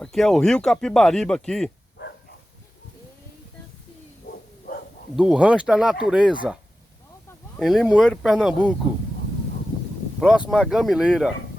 Aqui é o Rio Capibaribe aqui. Do Rancho da Natureza. Em Limoeiro, Pernambuco. Próximo à Gamileira.